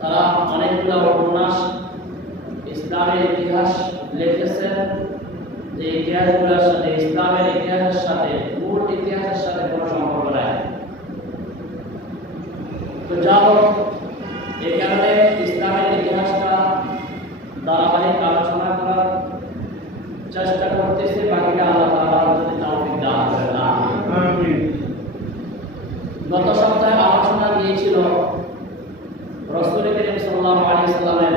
তারা অনেকগুলো উপন্যাস ইসলামের ইতিহাস লিখেছেন যে ইতিহাসগুলোর সাথে ইসলামের ইতিহাসের সাথে মূল ইতিহাসের সাথে কোনো সম্পর্ক নাই। তো যাও এই কারণে ইসলামের ইতিহাসটা ধারাবাহিক আলোচনা করার চেষ্টা করতেছে, বাকিটা আল্লাহ তাআলা যদি তৌফিক দান করেন। আমিন। গত সপ্তাহে আলোচনা দিয়েছিল রাসূল করিম সাল্লাল্লাহু আলাইহি ওয়াসাল্লামের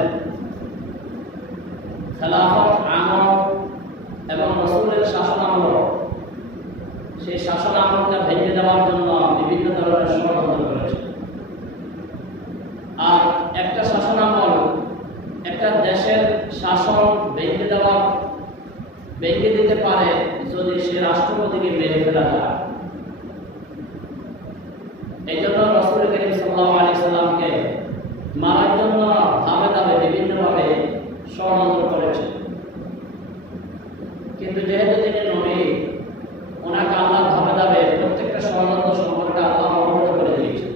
খেলাফত আমল এবং রাসূলের শাসন আমল, সেই শাসন আমলটা ভেঙে দেওয়ার জন্য বিভিন্ন ধরনের ষড়যন্ত্র করেছে। আর একটা শাসন আমল একটা দেশের শাসন ভেঙে দিতে পারে যদি সে রাষ্ট্রপতিকে মেরে ফেলা যায়। এই জন্য রাসূল করিম সাল্লাল্লাহু আলাইহি ওয়াসাল্লামকে মারার জন্য ধাপে ধাপে বিভিন্নভাবে ষড়যন্ত্র করেছে। কিন্তু যেহেতু তিনি নবী, ওনাকে আল্লাহ ধাপে ধাপে প্রত্যেকটা ষড়যন্ত্র সম্পর্কে আল্লাহ অবগত করে দিয়েছে,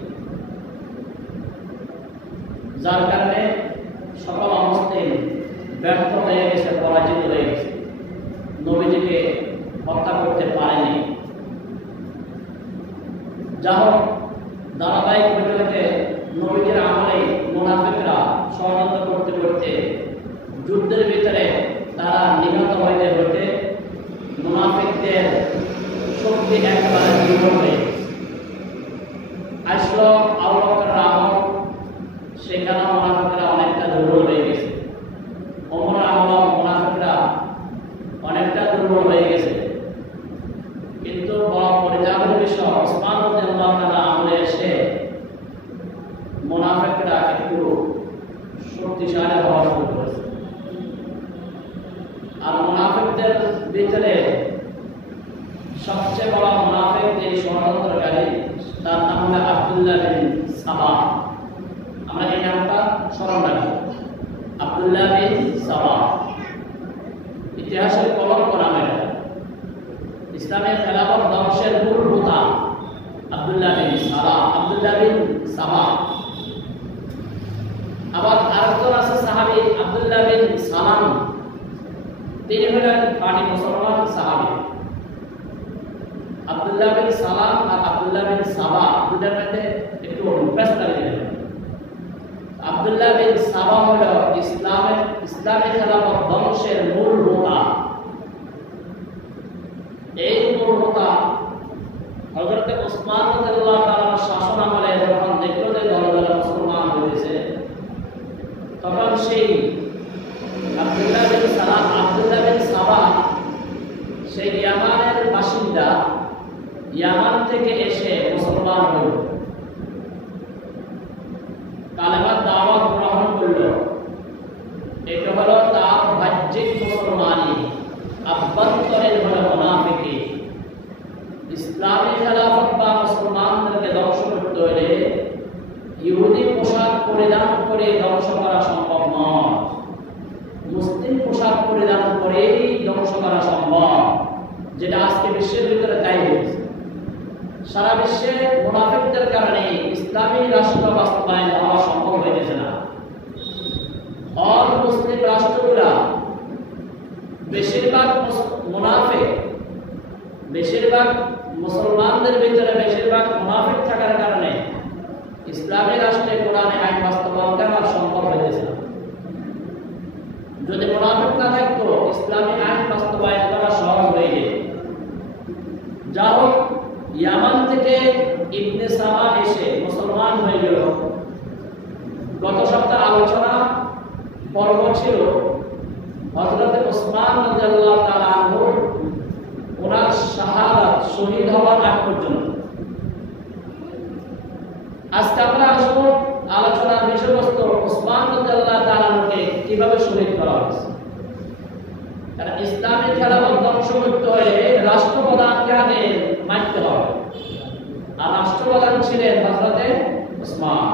যার কারণে সকল মুসলিম ব্যর্থ হয়ে গেছে, পরাজিত হয়ে গেছে, নবীজিকে হত্যা করতে পারেনি। যা হোক, ধারাবাহিক ভিডিওতে নবীজির আমলে মুনাফিকরা ষড়যন্ত্র করতে করতে যুদ্ধের ভিতরে তারা নিহত হইতে হইতে মুনাফিকদের শক্তি একেবারে দুর্বল হয়ে আসলো। আবু বকরের আমল, সেখানে মুনাফিকরা অনেকটা দুর্বল হয়ে গেছে। ওমরের আমল, মুনাফিকরা অনেকটা দুর্বল হয়ে গেছে। কিন্তু বড় পরিতাপের বিষয়, ওসমান রাদিয়াল্লাহু তাআলা আমলে এসে মুনাফিকরা একটু শক্তিশালী হওয়া শুরু করেছে। আর মুনাফিকদের ভিতরে সবচেয়ে বড় মুনাফিক যে ষড়যন্ত্রকারী, তার নাম হলো আব্দুল্লাহ বিন সাবা। আমরা এই নামটা স্মরণ রাখি, আব্দুল্লাহ বিন সাবা। ইতিহাসের কলঙ্ক নাম এটা। ইসলামের খেলাফত ধ্বংসের মূল হোতা আব্দুল্লাহ বিন সাবা। আবার আরেকজন আছে সাহাবী আব্দুল্লাহ বিন সালাম, তিনি হলেন পানি মুসলমান সাহাবী। আব্দুল্লাহ বিন সালাম আর আব্দুল্লাহ বিন সাবা দুটার মধ্যে একটু ব্যস্ততা রয়েছে। আব্দুল্লাহ বিন সাবা হলো ইসলামী খেলাফত ধ্বংসের মূল হোতা। এই মূল হোতা হযরত ওসমান রাদিয়াল্লাহু তাআলার শাসন আমলে যখন দেখলো যে দলে দলে মুসলমান হয়েছে, তখন সেই আব্দুল্লাহ বিন সাবা সেই ইয়ামানের বাসিন্দা, ইয়ামান থেকে এসে মুসলমান হল, কালেমার দাওয়াত গ্রহণ করল। এটা হলো তার বাহ্যিক মুসলমানি, আভ্যন্তরীণ হলো মুনাফিকি। ইসলামী খেলাফত বা মুসলমানদেরকে ধ্বংস করতে হলে ইহুদি পোশাক পরিধান করে ধ্বংস করা সম্ভব নয়, মুসলিম পোশাক পরিধান করেই ধ্বংস করা সম্ভব, যেটা আজকে বিশ্বের ভিতরে তাই হয়েছে। সারা বিশ্বে মুনাফিকদের কারণে ইসলামী রাষ্ট্র বাস্তবায়ন হওয়া সম্ভব হয়ে গেছে না। অল মুসলিম রাষ্ট্রগুলা বেশিরভাগ মুনাফিক, বেশিরভাগ মুসলমানদের ভিতরে বেশিরভাগ মুনাফিক থাকার কারণে ইসলামী রাষ্ট্রে কোরআনে আইন বাস্তবায়ন করা সম্ভব হয়ে গেছে না। যদি মুনাফিক না থাকতো, ইসলামী আইন বাস্তবায়ন করা সহজ হয়ে যেত। যা হোক, ইয়ামান থেকে ইবনে সাবা এসে মুসলমান হয়ে গেল। গত সপ্তাহ আলোচনা পর্ব ছিল হযরত ওসমান রাদিয়াল্লাহু তাআলা আনহু ওনার শাহাদাত, শহীদ হওয়ার আগ পর্যন্ত। আজকে আমরা আসব আলোচনার বিষয়বস্তু ওসমান রাদিয়াল্লাহু তাআলা আনহুকে কিভাবে শহীদ করা হয়েছে। কারণ ইসলামী খেলাফত ধ্বংস করতে হলে রাষ্ট্রপ্রধানকে আগে মানতে হবে, আর রাষ্ট্রপ্রধান ছিলেন হযরত ওসমান।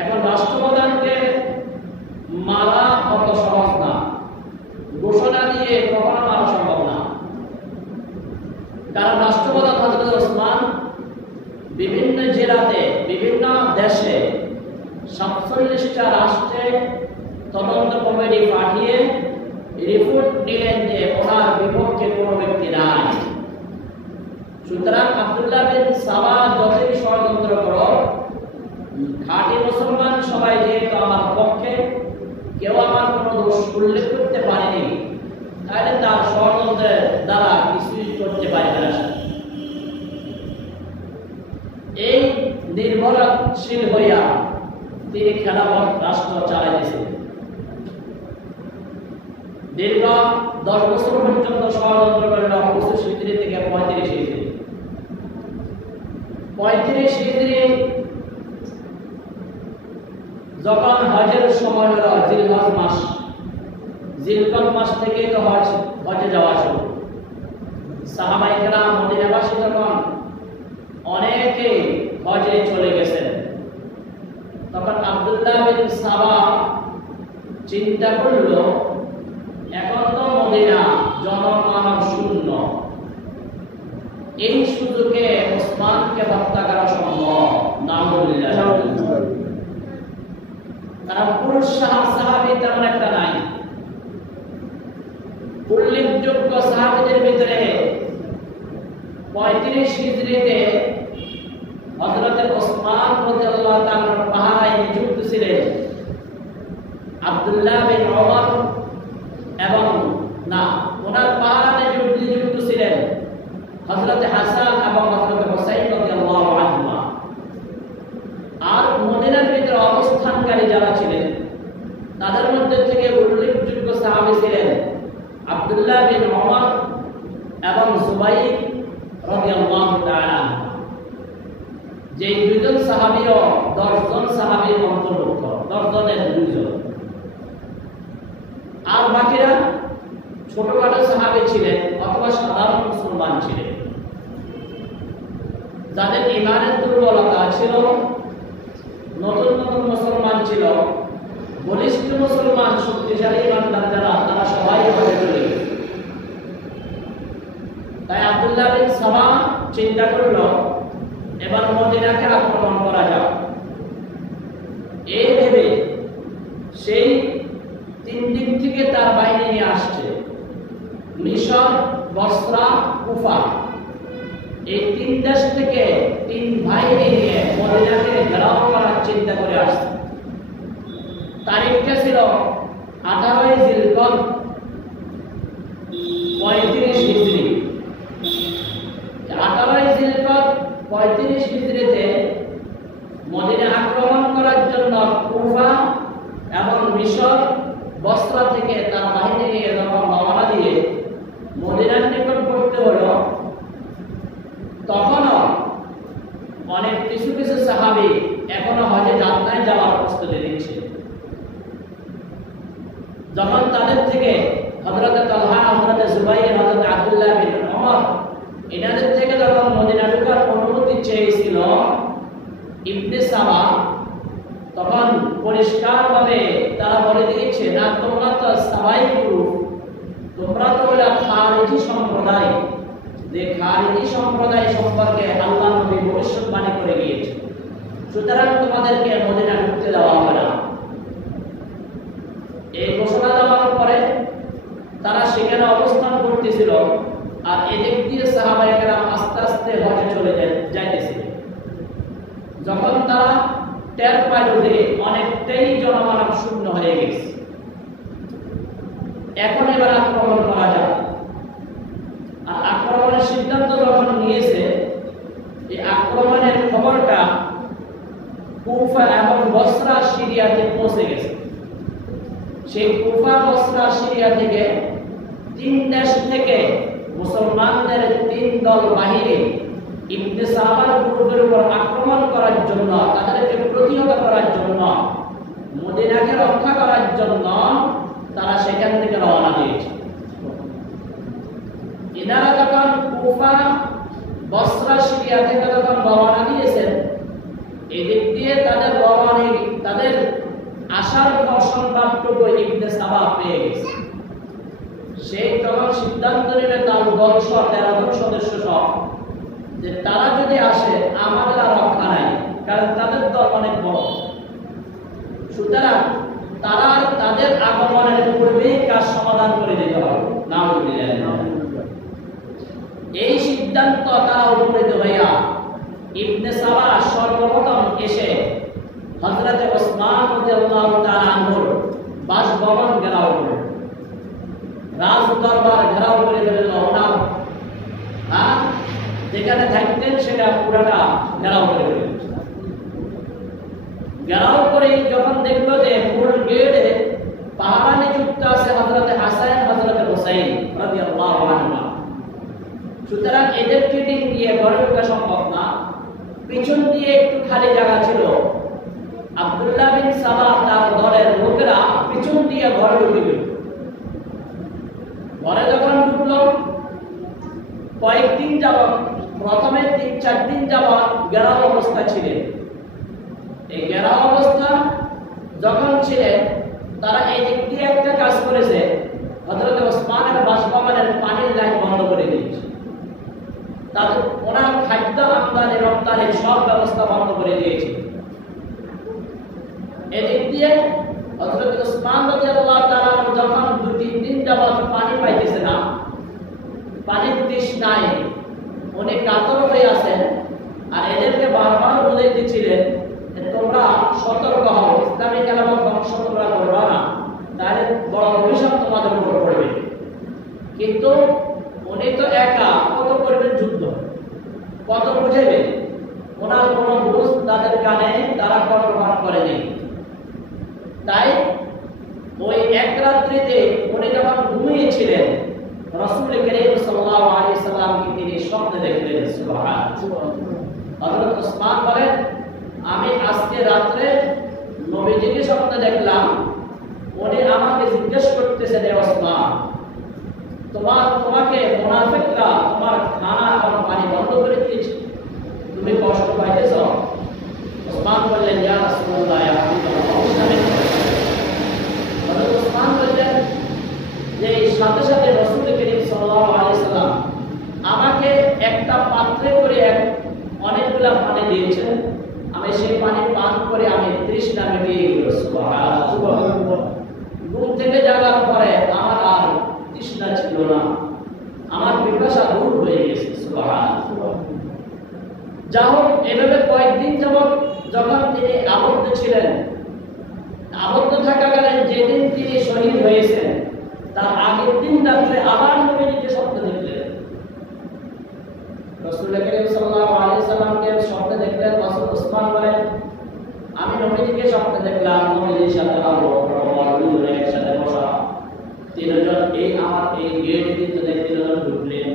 এখন রাষ্ট্রপ্রধানকে মারা অত সহজ না, ঘোষণা দিয়ে কখনো মারা সম্ভব না। কারণ রাষ্ট্রপ্রধান হযরত ওসমান বিভিন্ন জেলাতে, বিভিন্ন দেশে 47টা রাষ্ট্রে তদন্ত কমিটি পাঠিয়ে রিপোর্ট নিলেন যে ওনার বিপক্ষে কোনো ব্যক্তি নাই। সুতরাং আব্দুল্লাহ বিন সাবা যতই ষড়যন্ত্র করো, খাঁটি মুসলমান সবাই যেহেতু আমার পক্ষে, কেউ আমার কোনো দোষ উল্লেখ করতে পারেনি, তাহলে তার ষড়যন্ত্রের দ্বারা কিছুই করতে পারবে না। এই নির্ভরশীল হইয়া তিনি খেলাফত রাষ্ট্র চালাইতেছেন। দীর্ঘ 10 বছর পর্যন্ত ষড়যন্ত্র করলেন 25 হিজরি থেকে 35 হিজরি। 35 হিজরি যখন হজের সময় হলো, জিলহজ মাস, জিলকদ মাস থেকে তো হজে যাওয়া শুরু। সাহাবায়ে কেরাম মদিনাবাসী যখন অনেকে হজে চলে গেছেন, তখন আব্দুল্লাহ বিন সাবা চিন্তা করল, এখন তো মদিনা জনমানব শূন্য, এই সুযোগে ওসমানকে হত্যা করা সম্ভব না। কারণ পুরুষ সাহাবী তেমন একটা নাই। উল্লেখযোগ্য সাহাবীদের ভিতরে 35 হিজরিতে হযরত ওসমান রাদিয়াল্লাহু তাআলা পাহারায় নিযুক্ত ছিলেন আব্দুল্লাহ বিন ওমর, এবং না, ওনার পাহারায় নিযুক্ত ছিলেন হযরত হাসান এবং হযরত হুসাইন রাদিয়াল্লাহু আনহুমা। আর মদিনার ভিতরে অবস্থানকারী যারা ছিলেন, তাদের মধ্যে থেকে উল্লেখযোগ্য সাহাবী ছিলেন আব্দুল্লাহ বিন ওমর এবং জুবাইর রাদিয়াল্লাহু তাআলা, যে দুইজন সাহাবীও 10 জন সাহাবীর অন্তর্ভুক্ত, 10 জনের 2 জন। আর বাকিরা ছোটখাটো সাহাবী ছিলেন অথবা সাধারণ মুসলমান ছিলেন, যাদের ঈমানের দুর্বলতা ছিল, নতুন নতুন মুসলমান ছিল। বলিষ্ঠ মুসলমান শক্তিশালী ইমানদার যারা, তারা সবাই হজে চলে গেছে। তাই আব্দুল্লাহ বিন সাবা চিন্তা করল, এবার মদিনাকে আক্রমণ করা যাক। এই ভেবে সেই 3 দিক থেকে তার বাহিনী নিয়ে আসছে। মিশর, বসরা, কুফা, এই 3 দেশ থেকে 3 বাহিনী নিয়ে মদিনাকে ঘেরাও করার চিন্তা করে আসছে। তারিখটা ছিল 18 জিলকদ 35 হিজরি। 18 জিলকদ 35 হিজরিতে মদিনা আক্রমণ করার জন্য কুফা এবং মিশর, বসরা থেকে তার বাহিনী নিয়ে যখন রওনা দিয়ে মদিনার নিকটবর্তী হলো, তখনও অনেক কিছু কিছু সাহাবী এখনো হজে যাত্রায় যাওয়ার প্রস্তুতি নিচ্ছে। যখন তাদের থেকে হযরত তালহা, হযরত জুবাইর, হযরত আব্দুল্লাহ বিন ওমর এনাদের থেকে যখন মদিনা ঢোকার অনুমতি চেয়েছিল ইবনে সাবা, তখন পরিষ্কারভাবে তারা বলে দিয়েছে, না, তোমরা তো সাবাই গ্রুপ, তোমরা তো হলো খারিজি সম্প্রদায়, যে খারিজি সম্প্রদায় সম্পর্কে আল্লাহ নবী ভবিষ্যৎবাণী করে গিয়েছে, সুতরাং তোমাদেরকে মদিনা ঢুকতে দেওয়া হবে না। এই ঘোষণা দেওয়ার পরে তারা সেখানে অবস্থান করতেছিল, আর এদিক দিয়ে সাহাবায়ে কেরাম আস্তে আস্তে হজে চলে যাইতেছিল। যখন তারা টের পাইল যে অনেকটাই জনমানব শূন্য হয়ে গেছে, এখন এবার আক্রমণ করা যায়। আর আক্রমণের সিদ্ধান্ত যখন নিয়েছে, এই আক্রমণের খবরটা কুফা এবং বসরা সিরিয়াতে পৌঁছে গেছে। সেই কুফা, বসরা, সিরিয়া থেকে 3 দেশ থেকে মুসলমানদের 3 দল বাহিনী ইবনে সাবার গ্রুপের উপর আক্রমণ করার জন্য, তাদেরকে প্রতিহত করার জন্য, মদিনাকে রক্ষা করার জন্য তারা সেখান থেকে রওনা দিয়েছে। এনারা যখন কুফা, বসরা, সিরিয়া থেকে যখন রওনা দিয়েছেন, এদিক দিয়ে তাদের আসার সংবাদটুকু ইবনে সাবা পেয়ে গেছে। সেই তখন সিদ্ধান্ত নিলে তার 13 জন সদস্য সহ, যে তারা যদি আসে আমাদের আর রক্ষা নাই, কারণ তাদের দল অনেক বড়। সুতরাং তারা তাদের আগমনের পূর্বেই কাজ সমাধান করে দিতে হবে। নাউযুবিল্লাহ। এই সিদ্ধান্ত তারা উপনীত হইয়া ইবনে সাবা সর্বপ্রথম এসে হযরত ওসমান রাদিয়াল্লাহু তাআলা আনহুর বাসভবন ঘেরাও করলেন, রাজ দরবার ঘেরাও করে দিলেন। ওনার যেখানে থাকতেন সেটা পুরাটা ঘেরাও করে দিলেন। ঘেরাও করে যখন দেখলো যে মূল গেটে পাহারা নিযুক্ত আছে হযরত হাসান হযরত হুসাইন রাদিয়াল্লাহু আনহুমা, সুতরাং এদেরকে দিয়ে ঘরে ঢোকা সম্ভব না। পিছন দিয়ে একটু খালি জায়গা ছিল, আব্দুল্লাহ বিন সাবা তার দলের লোকেরা পিছন দিয়ে ঘরে ঢুকে গেল। ঘরে যখন ঢুকলো, কয়েকদিন যাবত, প্রথমে 3-4 দিন যাবত ঘেরাও অবস্থা ছিলেন। এই ঘেরাও অবস্থা যখন ছিলেন, তারা এই দিক দিয়ে একটা কাজ করেছে, হযরত ওসমানের বাসভবনের পানির লাইন বন্ধ করে দিয়েছে। তাদের ওনার খাদ্য আমদানি রপ্তানির সব ব্যবস্থা বন্ধ করে দিয়েছে। এদিক দিয়ে হযরত ওসমান রাদিয়াল্লাহু তাআলা যখন 2-3 দিন যাবত পানি পাইতেছে না, পানির তৃষ্ণায় উনি কাতর হয়ে আছেন। আর এদেরকে বারবার বলে দিচ্ছিলেন তোমরা সতর্ক হও, ইসলামী খেলাফত ধ্বংস তোমরা করবা না, তাহলে বড় অভিশাপ তোমাদের উপর পড়বে। কিন্তু উনি তো একা, কত করবেন যুদ্ধ, কত বুঝেবে, ওনার কোনো বুঝ তাদের কানে তারা কর্ণপাত করেনি। তাই ওই এক রাত্রিতে উনি যখন ঘুমিয়েছিলেন, রাসূল করিম সাল্লাল্লাহু আলাইহি সাল্লামকে তিনি স্বপ্নে দেখলেন। সুবহানাল্লাহ। হযরত ওসমান বলেন, আমি আজকে রাতে নবীজিকে স্বপ্নে দেখলাম, উনি আমাকে জিজ্ঞেস করতেছেন, হে ওসমান, তোমাকে মুনাফিকরা তোমার খানা এবং পানি বন্ধ করে দিয়েছে, তুমি কষ্ট পাইতেছ? ওসমান বললেন, ইয়া রাসূলুল্লাহ, ইয়া হাবিবাল্লাহ। হযরত ওসমান বললেন যে সাথে সাথে রাসূল করিম সাল্লাল্লাহু আলাইহি সাল্লাম আমাকে একটা পাত্রে করে অনেকগুলা পানি দিয়েছেন, আমি সেই পানি পান করে আমি তৃষ্ণা মিটিয়ে গেল। সুবহানাল্লাহ। ঘুম থেকে জাগার পরে আমার আর তৃষ্ণা ছিল না, আমার পিপাসা দূর হয়ে গেছে। সুবহানাল্লাহ। যা হোক, এভাবে কয়েকদিন যাবত যখন তিনি আবদ্ধ ছিলেন, আবদ্ধ থাকাকালীন যেদিন তিনি শহীদ হয়েছেন, তার আগের দিন রাত্রে আবার নবীজিকে স্বপ্নে দেখলেন। রাসূল করিম সাল্লাল্লাহু আলাইহি সাল্লামকে স্বপ্নে দেখলেন। রাসূল ওসমান বলেন, আমি নবীজিকে স্বপ্নে দেখলাম, নবীজির সাথে আবু বকর ওমর দুজনে একসাথে বসা, তিনজন আমার এই গেট দিয়ে তিনজন ঢুকলেন।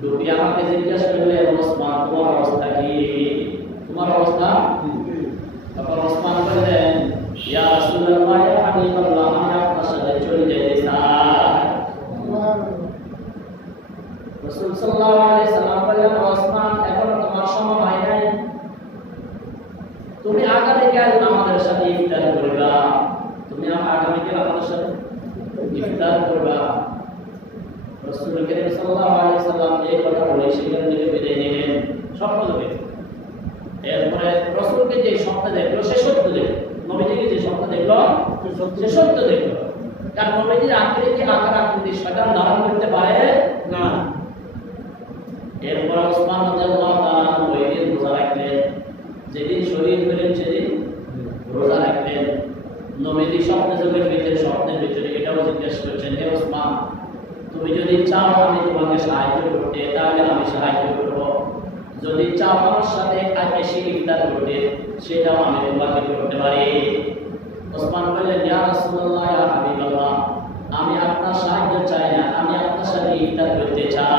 ঢুকে আমাকে জিজ্ঞাসা করলেন, ওসমান তোমার অবস্থা কি, তোমার অবস্থা? তখন ওসমান বললেন, ইয়া রাসূলুল্লাহ, ইয়া হাবিবাল্লাহ, আমি আপনার সাথে চলে যেতে চাই। রাসূল সাল্লাল্লাহু আলাইহি সাল্লাম বললেন, ওসমান, এখনো তোমার সময় হয় নাই, তুমি আগামীকাল আমাদের সাথে ইফতার করবা, তুমি আগামীকাল আমাদের সাথে ইফতার করবা। রাসূল করিম সাল্লাল্লাহু আলাইহি সাল্লাম এই কথা বলে সেখান থেকে বিদায় নিলেন। স্বপ্ন দেখলেন। এরপরে রাসূলকে যে স্বপ্ন দেখলো সে সত্য দেখলো, নবীজিকে যে স্বপ্ন দেখলো সে সত্য দেখলো। কারণ নবীজির আকৃতি আকার আকৃতি শয়তান ধারণ করতে পারে না। এরপর ওসমান রাদিয়াল্লাহু তাআলা ওই দিন রোজা রাখলেন, যেদিন শহীদ হলেন সেদিন রোজা রাখলেন। নবীজি স্বপ্নের ভিতরে এটাও জিজ্ঞেস করছেন, হে ওসমান, তুমি যদি চাও আমি তোমাকে সাহায্য করতে, তাহলে আমি সাহায্য করব। যদি চাও আমার সাথে এসে ইফতার করতে, সেটাও আমি তোমাকে করতে পারি। ওসমান বললেন, ইয়া রাসূলুল্লাহ, ইয়া হাবিবাল্লাহ, আমি আপনার সাহায্য চাই না, আমি আপনার সাথে ইফতার করতে চাই।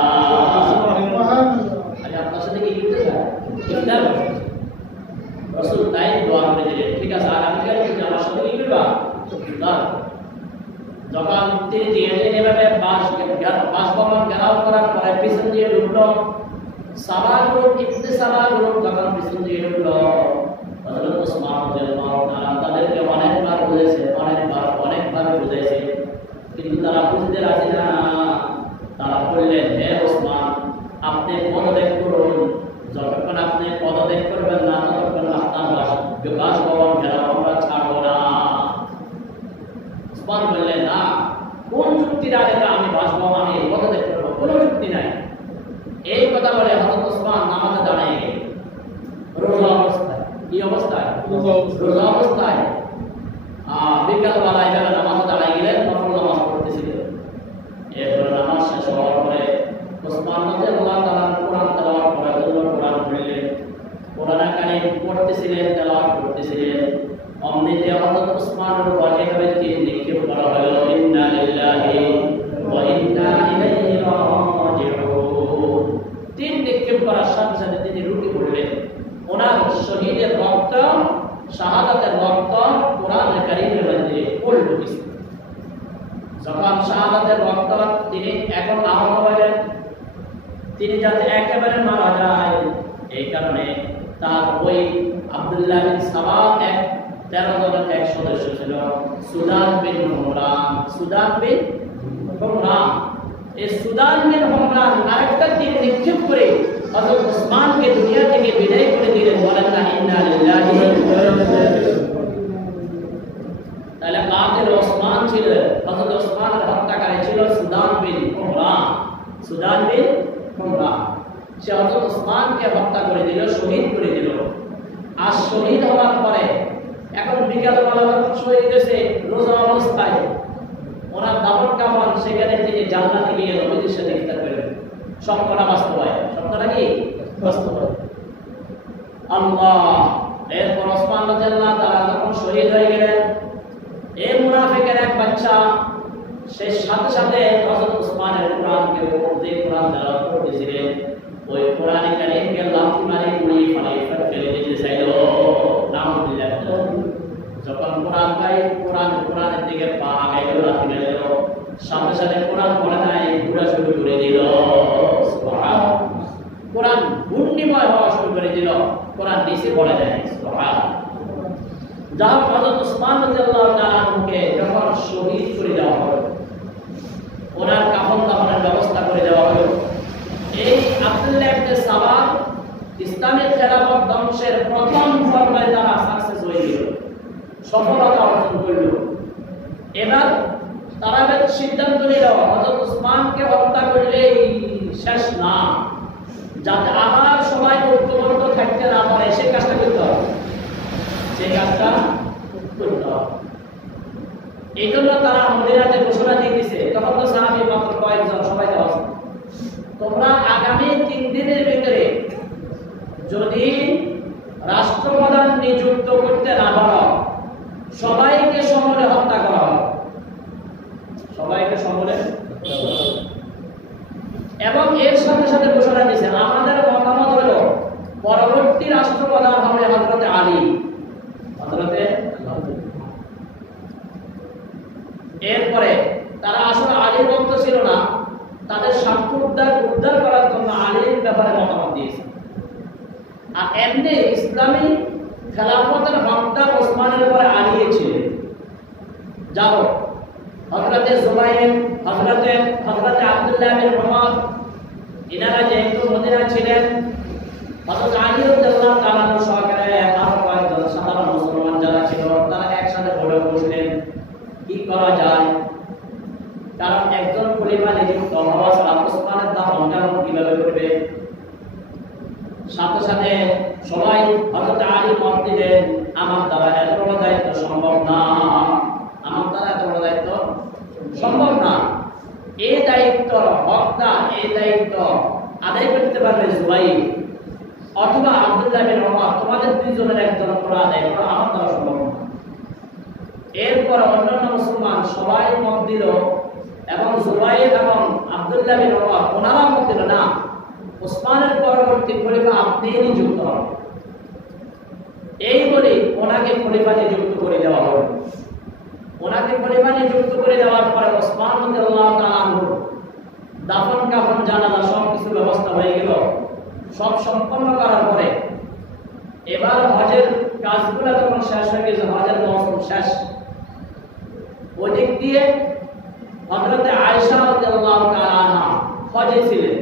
আমি আপনার সাথে কি করতে চাই? ইফতার করতে চাই। রাসূল তাই দোয়া করে দিলেন, ঠিক আছে, আগামীকাল তুমি আমার সাথে কি করবা? ইফতার। যখন তিনি দিয়ে এভাবে বাসভবন ঘেরাও করার পরে পিছন দিয়ে ঢুকলো, সাবা গ্রুপ, ইবনে সাবা গ্রুপ যখন পিছন দিয়ে ঢুকলো, হযরত ওসমান রাদিয়াল্লাহু তাআলা তাদেরকে অনেকবার বুঝাইছে, কিন্তু তারা বুঝতে রাজি না। তারা বললেন, হে ওসমান, আপনি পদত্যাগ করুন, যতক্ষণ আপনি পদত্যাগ করবেন না ততক্ষণ আপনার বাসভবন ঘেরাও আমরা ছাড়বো না। বললেন, না, কোন যুক্তির আগে আমি বাঁচবো, আমি পদত্যাগ করবো, কোনো যুক্তি নাই। এই কথা বলে হযরত ওসমান নামাজে দাঁড়িয়ে গেলেন, রোজা অবস্থায়। কি অবস্থায়? রোজা অবস্থায়। বিকালবেলায় এভাবে নামাজে দাঁড়িয়ে গেলেন, নফল নামাজ পড়তেছিলেন। এরপরে নামাজ শেষ হওয়ার পরে ওসমান রাদিয়াল্লাহু তাআলা কোরআন তেলাওয়াত করে, কোরআন পড়লেন, কোরআন কারীম পড়তেছিলেন, তেলাওয়াত করতেছিলেন। অমনিতে হযরত ওসমানের উপর এভাবে তীর নিক্ষেপ করা হলো, ইন্না লিল্লাহি ওয়া ইন্না ইলাইহি রাজিউন। তীর নিক্ষেপ করার সাথে সাথে তিনি রুটি পড়লেন। ওনার শহীদের রক্ত, শাহাদাতের রক্ত কোরআন কারীমের মধ্যে পড়ল। যখন শাহাদাতের রক্ত তিনি এখন আহত হলেন, তিনি যাতে একেবারে মারা যায়, এই কারণে তার ওই আব্দুল্লাহ বিন সাবা 13 জনের এক সদস্য ছিল, সুদান বিন হুমরান। সুদান বিন হুমরান, এই সুদান বিন হুমরান আরেকটা তীর নিক্ষেপ করে হযরত ওসমানকে দুনিয়া থেকে বিদায় করে দিলেন। বলেন না ইন্না লিল্লাহি ওয়া ইন্না ইলাইহি রাজিউন। তাহলে কাদের ওসমান ছিল, হযরত ওসমানের হত্যাকারী ছিল সুদান বিন হুমরান। সুদান বিন হুমরান সে হযরত ওসমানকে হত্যা করে দিল, শহীদ করে দিল। আর শহীদ হওয়ার পরে এখন বিকালবেলা যখন শহীদ হয়েছে, রোজা অবস্থায় ওনার দাফন কাফন সেখানে তিনি জান্নাতে গিয়ে নবীর সাথে ইফতার করলেন। স্বপ্নটা বাস্তবায়ন, স্বপ্নটা কি বাস্তবায়ন। আল্লাহ। এরপর ওসমান রাদিয়াল্লাহু তাআলা যখন শহীদ হয়ে গেলেন, এই মুনাফিকের এক বাচ্চা সে সাথে সাথে হযরত ওসমানের কোরআনকে পড়তে, কোরআন তেলাওয়াত করতেছিলেন। ওই কোরআন কারীমকে লাথি মারি গুড়িয়ে ফেলে দিতে চাইল। নাউযুবিল্লাহ। যখন কোরআনের দিকে পা আগাইল, লাথি মেরে দিল, সাথে সাথে কোরআন পড়ে নাই, ঘোরা শুরু করে দিল। সুবহানাল্লাহ। কোরআন ঘূর্ণিময় হওয়া শুরু করে দিল, কোরআন নিচে পড়ে যায়। সুবহানাল্লাহ। যার হযরত ওসমান রাদিয়াল্লাহু তাআলা আনহুকে যখন শহীদ করে দেওয়া হলো, ওনার কাফন দাফনের ব্যবস্থা করে দেওয়া হলো। এই আব্দুল্লাহ ইবনে সাবা ইসলামের খেলাফত ধ্বংসের প্রথম পর্বে তারা সাকসেস হয়ে গেল, সফলতা অর্জন করল। এবার তারা সিদ্ধান্ত নিল হযরত ওসমানকে হত্যা করলেই শেষ না, যাতে আবার সবাই ঐক্যবদ্ধ থাকতে না পারে, সেই কাজটা করতে হবে। এই জন্য তারা মদিনাতে ঘোষণা দিয়ে দিছে, তখন তো সাহাবী মাত্র কয়েকজন, সবাই তো আছে, তোমরা আগামী 3 দিনের ভিতরে যদি রাষ্ট্রপ্রধান নিযুক্ত করতে না পারো, সবাইকে সমূলে হত্যা করা হবে। সবাইকে সমূলে। এবং এর সাথে সাথে ঘোষণা দিয়েছে, আমাদের মতামত হলো পরবর্তী রাষ্ট্রপ্রধান হবে হযরত আলী। এরপরে তারা আসলে আলীর ভক্ত ছিল না, তাদের স্বার্থ উদ্ধার করার জন্য আলীর ব্যাপারে মতামত দিয়েছে। আর এমনি ইসলামী খেলাফতের হকদার ওসমানের উপরে আলী ছিলেন। যাও হযরতে জুবাইর, হযরতে আব্দুল্লাহ বিন ওমর, এনারা যেহেতু মদিনা ছিলেন, হযরত আলী রাদিয়াল্লাহু তাআলা সহকারে আরো কয়েকজন সাধারণ মুসলমান যারা ছিল, তারা একসাথে বলে বসলেন কি করা যায়। কারণ একজন খলিফা নিযুক্ত হওয়া ছাড়া ওসমানের দাফন কারণ কিভাবে করবে। সাথে সাথে সবাই হযরত আলী মত দিলেন, আমার দ্বারা এত বড় দায়িত্ব সম্ভব না, আমার দ্বারা এত বড় দায়িত্ব সম্ভব না। এই দায়িত্ব হকদার, এই দায়িত্ব আদায় করতে পারবে জুবাইর অথবা আব্দুল্লাহ বিন ওমর, তোমাদের দুইজনের একজন পুরা আদায় করা আমার দ্বারা সম্ভব না। এরপর অন্যান্য মুসলমান সবাই মত দিল এবং জুবাইর এবং আব্দুল্লাহ বিন ওমর ওনারা মত দিল, না, ওসমানের পরবর্তী খলিফা আপনিই নিযুক্ত হন। এই বলে ওনাকে খলিফা নিযুক্ত করে দেওয়া হলো। ওনাকে খলিফা নিযুক্ত করে দেওয়ার পরে ওসমান রাদিয়াল্লাহু তাআলা আনহু দাফন কাফন জানাজা সব কিছু ব্যবস্থা হয়ে গেল। সব সম্পন্ন করার পরে এবার হজের কাজগুলো যখন শেষ হয়ে গেছে, হজের মৌসুম শেষ, ওই দিক দিয়ে হযরতে আয়েশা রাদিয়াল্লাহু তাআলা আনহা হজে ছিলেন।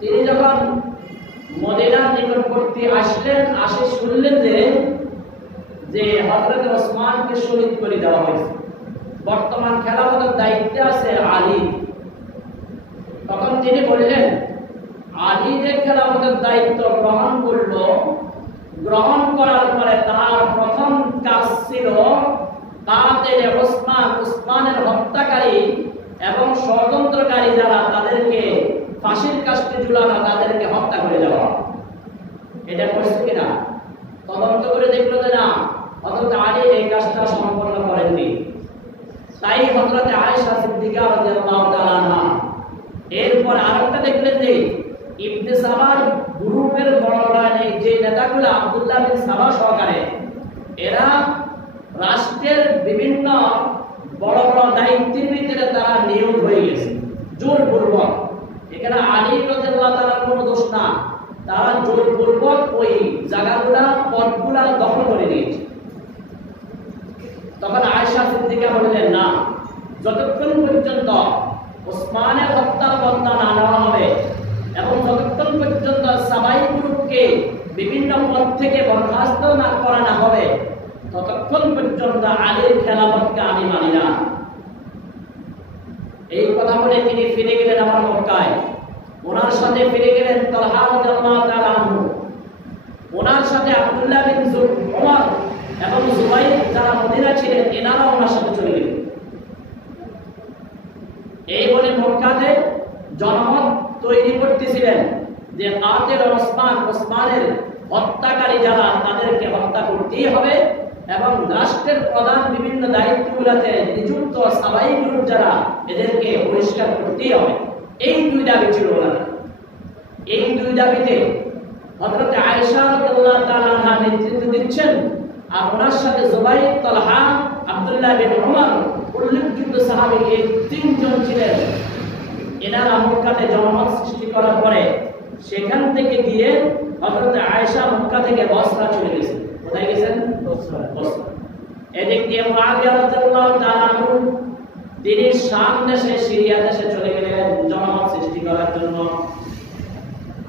তিনি যখন মদিনার নিকটবর্তী আসলেন, শুনলেন যে হযরত ওসমানকে শহীদ করে দেওয়া হয়েছে। বর্তমান খেলাফতের দায়িত্বে আছে আলী। তখন তিনি বললেন, আলী যে খেলাফতের দায়িত্ব গ্রহণ করলো, গ্রহণ করার পরে তার প্রথম কাজ ছিল উসমানের হত্যাকারী এবং ষড়যন্ত্রকারী যারা, তাদেরকে ফাঁসির কাস্টে ঝুলানো, তাদেরকে হত্যা করে দেওয়া। এটা করছে কিনা? তদন্ত করে দেখলো যে না, হযরত আলী এই কাজটা সম্পন্ন করেননি। তাই হযরত আয়েশা সিদ্দিকা রাদিয়াল্লাহু তাআলা আনহা এরপর আরেকটা দেখলেন যে ইবনে সাবার গ্রুপের বড়রা, যে নেতাগুলো আব্দুল্লাহ বিন সাবা সহকারে, এরা রাষ্ট্রের বিভিন্ন বড় বড় দায়িত্বের ভিতরে তারা নিয়োগ হয়ে গেছে জোরপূর্বক। এখানে আলী রাদিয়াল্লাহু তাআলার কোনো দোষ না, তারা জোরপূর্বক ওই জায়গাগুলা, পদগুলা দখল করে নিয়েছে। তখন আয়েশা সিদ্দিকা বললেন, না, যতক্ষণ পর্যন্ত ওসমানের হত্যার বদলা না নেওয়া হবে এবং যতক্ষণ পর্যন্ত সাবাই গ্রুপকে বিভিন্ন পদ থেকে বরখাস্ত না করা না হবে, ততক্ষণ পর্যন্ত আলীর খেলাফতকে আমি মানি না। এই কথা বলে তিনি ফিরে গেলেন আমার মক্কায়। ওনার সাথে ফিরে গেলেন তালহা রাদিয়াল্লাহু তাআলা আনহু, ওনার সাথে আব্দুল্লাহ বিন ওমর এবং জুবাইর যারা মদিনা ছিলেন, এনারা ওনার সাথে চলে গেলেন। এই বলে মক্কাতে জনমত তৈরি করতেছিলেন যে কাতিল ওসমানের হত্যাকারী যারা, তাদেরকে হত্যা করতেই হবে এবং রাষ্ট্রের প্রধান বিভিন্ন দায়িত্বগুলোতে নিযুক্ত সাবাই গ্রুপ যারা, এদেরকে পরিষ্কার করতেই হবে। এই দুই দাবি ছিল ওনার। এই দুই দাবিতে হযরত আয়েশা রাদিয়াল্লাহু তাআলা আনহা নেতৃত্ব দিচ্ছেন, আর ওনার সাথে জুবাইর, তালহা, আব্দুল্লাহ বিন ওমর, উল্লেখযোগ্য সাহাবী, এই তিনজন ছিলেন। এনারা মক্কাতে জনমত সৃষ্টি করার পরে সেখান থেকে গিয়ে হযরত আয়েশা মক্কা থেকে বসরা চলে গেছেন। কোথায় গেছেন? বসরা। এদিক দিয়ে মুআবিয়া রাদিয়াল্লাহু তাআলা আনহু তিনি শাম দেশে, সিরিয়া দেশে চলে গেলেন জনমত সৃষ্টি করার জন্য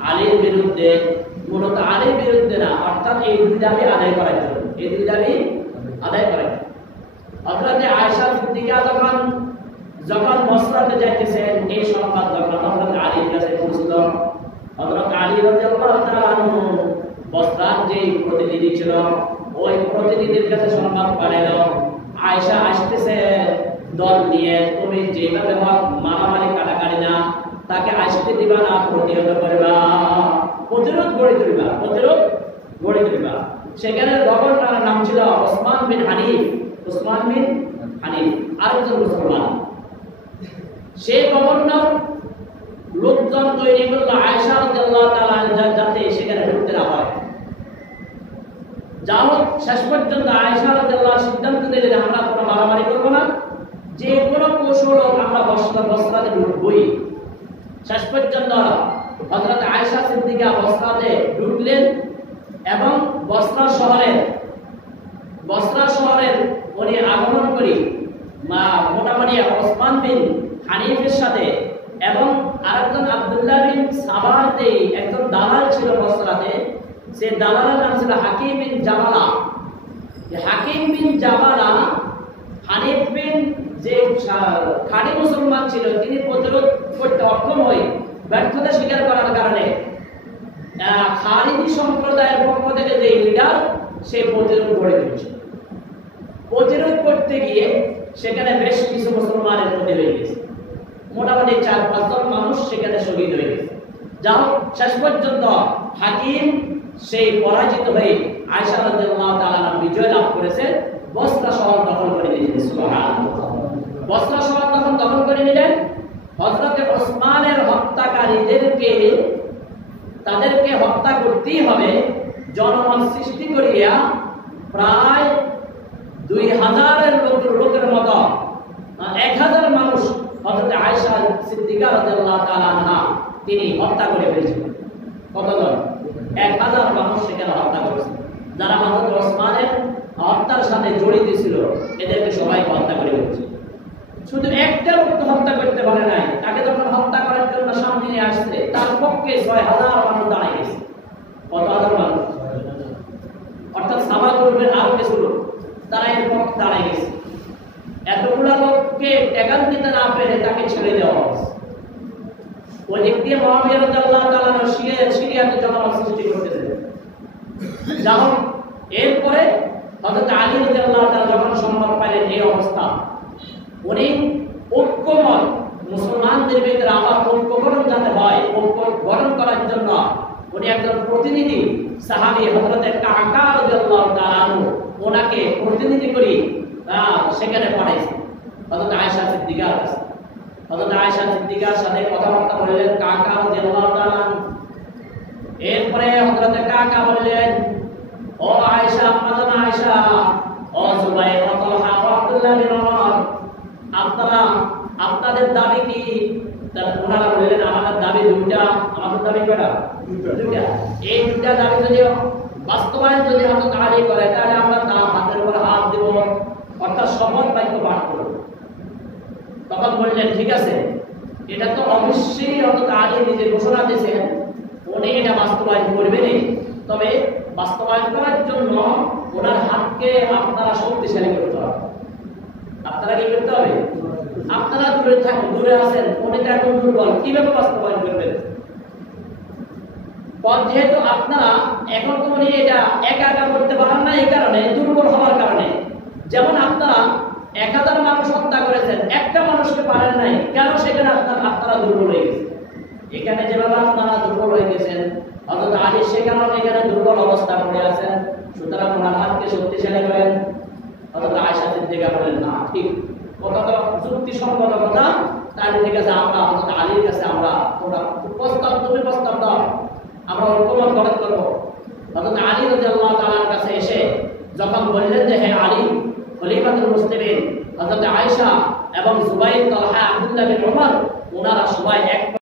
আলীর বিরুদ্ধে। মূলত আলীর বিরুদ্ধে না, অর্থাৎ এই দুই দাবি আদায় করার জন্য, এই দুই দাবি আদায় করার জন্য। হযরত আয়েশা সিদ্দিকা যখন বসরাতে যাইতেছেন, এই সংবাদ যখন হযরত আলীর কাছে পৌঁছলো, হযরত আলী রাদিয়াল্লাহু তাআলা আনহু বসরার যে প্রতিনিধি ছিল, ওই প্রতিনিধির কাছে সংবাদ পাঠালো, আয়েশা আসতেছে দল নিয়ে, তুমি যেভাবে হোক মারামারি কাটাকাটি না, তাকে আসতে দিবা না, প্রতিহত করবা, প্রতিরোধ গড়ে তুলবা, প্রতিরোধ গড়ে তুলবা। সেখানে গভর্নরের নাম ছিল ওসমান বিন হানিফ। ওসমান বিন হানিফ আরেকজন মুসলমান। সেই গভর্নর লোকজন তৈরি করলো আয়েশা রাদিয়াল্লাহু তাআলা যাতে সেখানে ঢুকতে না হয়। যা হোক, শেষ পর্যন্ত আয়েশা রাদিয়াল্লাহু সিদ্ধান্ত নিলেন, আমরা কোনো মারামারি করবো না, যে কোনো কৌশল আমরা বসরাতে ঢুকবই। শেষ পর্যন্ত হযরত আয়েশা সিদ্দিকা বসরাতে ঢুকলেন এবং বসরা শহরের উনি আগমন করি মোটামুটি ওসমান বিন হানিফের সাথে এবং আরেকজন আব্দুল্লাহ বিন সাবার যে একজন দালাল ছিল বসরাতে, সে দালালের নাম ছিল হাকিম বিন জামালা। হাকিম বিন জামালা হানিফ বিন যে খাঁটি মুসলমান ছিল, তিনি প্রতিরোধ করতে অক্ষম হয়ে ব্যর্থতা স্বীকার করার কারণে খারিজি সম্প্রদায়ের পক্ষ থেকে যে লিডার, সে প্রতিরোধ গড়ে তুলছে। প্রতিরোধ করতে গিয়ে সেখানে বেশ কিছু মুসলমানের ক্ষতি হয়ে গেছে, মোটামুটি 4-5 জন মানুষ সেখানে শহীদ হয়ে গেছে। যা হোক, শেষ পর্যন্ত হাকিম সেই পরাজিত হয়ে আয়েশা রাদিয়াল্লাহু তাআলা বিজয় লাভ করেছে, বসরা শহর দখল করে নিয়েছেন। সুবহানাল্লাহ। বসরা শহর যখন দখল করে নিলেন, হযরত ওসমানের তাদেরকে হত্যা করতেই হবে, জনমত সৃষ্টি করিয়া প্রায় 2000 লোকের মতো 1000 মানুষ হযরত আয়েশা সিদ্দিকা রাদিয়াল্লাহু তাআলা আনহা তিনি হত্যা করে ফেলেছিলেন। কতজন? 1000 মানুষ সেখানে হত্যা করেছে। যারা হযরত ওসমানের হত্যার সাথে জড়িত ছিল, এদেরকে সবাইকে হত্যা করে ফেলেছে। শুধু একটা লোককে হত্যা করতে পারে নাই, তাকে যখন হত্যা করার জন্য সামনে নিয়ে আসছে, তার পক্ষে 6000 মানুষ দাঁড়িয়ে গেছে। কত হাজার মানুষ? অর্থাৎ সাবা গ্রুপের আরো কিছু লোক, তারা এর পক্ষে দাঁড়িয়ে গেছে। এতগুলা লোক ত্যাগান দিতে না পেরে তাকে ছেড়ে দেওয়া হয়েছে। ওই দিক দিয়ে মুআবিয়া রাদিয়াল্লাহু তাআলা সিরিয়াতে জনমত সৃষ্টি করতেছেন। যখন এরপরে হযরত আলী রাদিয়াল্লাহু তাআলা যখন সম্ভব পাইলেন এই অবস্থা, উনি ঐক্যমত মুসলমানদের ভিতরে আবার ঐক্যকরণ যাতে হয়, ঐক্য গঠন করার জন্য উনি একজন প্রতিনিধি সাহাবী হযরত কাকা রাদিয়াল্লাহু তাআলা ওনাকে প্রতিনিধি করি সেখানে পাঠাইছেন হযরত আয়েশা সিদ্দিকার কাছে। হযরত আয়েশা সিদ্দিকার সাথে কথাবার্তা বললেন কাকা রাদিয়াল্লাহু তাআলা। এরপরে হযরত কাকা বললেন, ও আয়েশা, আম্মা আয়েশা, ও জুবাইর, ও তালহা, ও আব্দুল্লাহ বিন ওমর, আপনাদের দাবি কি? ওনারা বললেন আমাদের দাবি দুইটা। আমাদের দাবি কয়টা? দুইটা। এই দুইটা দাবি যদি বাস্তবায়ন যদি হযরত আলী করে তাহলে আমরা তার হাতের উপর হাত দেব, অর্থাৎ শপথ বাক্য পাঠ করব। তখন বললেন ঠিক আছে, এটা তো অবশ্যই হযরত আলী নিজে ঘোষণা দিয়েছেন, উনি এটা বাস্তবায়ন করবেনই। তবে বাস্তবায়ন করার জন্য ওনার হাতকে আপনারা শক্তিশালী করতে হবে। আপনারা কি করতে হবে? আপনারা দূরে আছেন, উনি তো এখন দুর্বল, কিভাবে বাস্তবায়ন করবেন? যেহেতু আপনারা এখন তো উনি এটা একা একা করতে পারেন না, এই কারণে দুর্বল হওয়ার কারণে। যেমন আপনারা 1000 মানুষ হত্যা করেছেন, একটা মানুষকে পারেন নাই, কেন? সেখানে আপনারা দুর্বল হয়ে গেছেন। এখানে যেভাবে আপনারা দুর্বল হয়ে গেছেন, হযরত আলী সেখানেও এখানে দুর্বল অবস্থা পড়ে আছেন, সুতরাং ওনার হাতকে শক্তিশালী করেন। হযরত আয়েশা সিদ্দিকা বলেন না, ঠিক কথা তো যুক্তিসঙ্গত কথা, তাহলে ঠিক আছে, আমরা হযরত আলীর কাছে আমরা তোমরা প্রস্তাব দাও, আমরা ঐক্যমত গঠন করবো। হযরত আলী রাদিয়াল্লাহু তাআলার কাছে এসে যখন বললেন যে হে আলী খলিফাতুল মুসলিমিন, হযরত আয়েশা এবং জুবাইর, তালহা, আব্দুল্লাহ বিন ওমর ওনারা সবাই এক